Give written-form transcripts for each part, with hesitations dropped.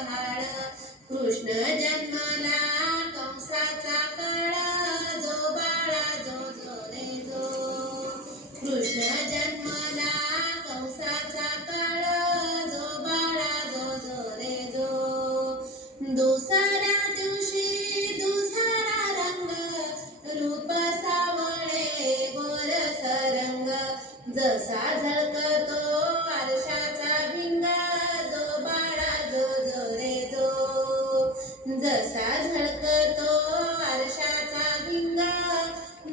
पहाड कृष्ण जन्मला कंसाचा काळ जो बाळा जो जो रे जो कृष्ण जन्मला कंसाचा काळ जो बाळा जो जो रे जो दुसऱ्या दिवशी दुसरा रंग रूप सावळे गोर सरंग जसा झळकतो आरशाचा भिंगा जो बाळा जो जो रे जो जसा झळकतो आरशाचा भिंगा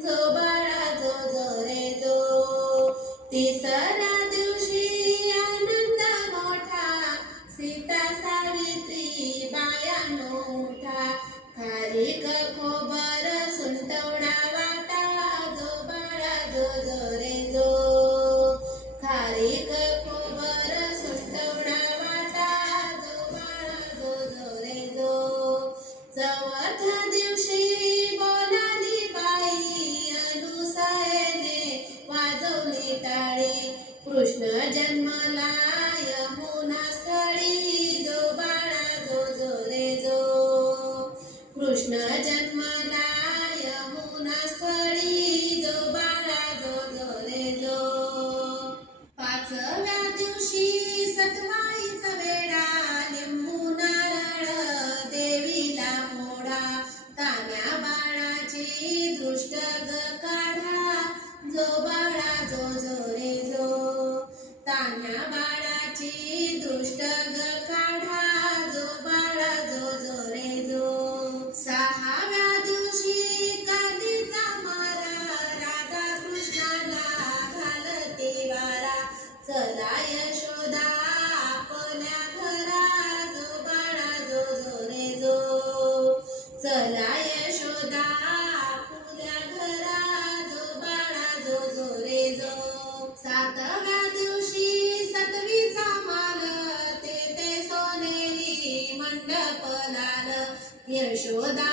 जो बाळा जो जो रे जो तिसऱ्या दिवशी आनंद मोठा सीता सावित्री बायानो उठा खारीक खोबर सुंटवडा वाटा जो बाळा जो जो रे जो खारीक खोबर सुंटवडा वाटा जो बाळा जो जो रे जो चौथ्या दिवशी बोलाली बाई अनुसयेने वाजवली टाळी कृष्ण जन्मला यमुना स्थळी जो बाळा जो जो रे जो कृष्ण जन्मला यमुना स्थळी जो बाळा जो जो रे जो पाचव्या दिवशी सतवाईचा वेढा लिंबू नारळ देवीला फोडा तान्या बाळाची दृष्ट ग काढा जो बाळा जो जो रे जो तान्या बाळाची दृष्ट ग काढा जो बाळा जो जो रे जो सहाव्या दिवशी कालीचा मारा राधा कृष्णाला घालते वारा चला यशोदा आपल्या घरा जो बाळा जो जो रे जो चला यशोदा आपल्या घरा जो बाळा जो जो रे जो सातव्या दिवशी सतवीचा माल ते सोनेरी मंडप लाल यशोदा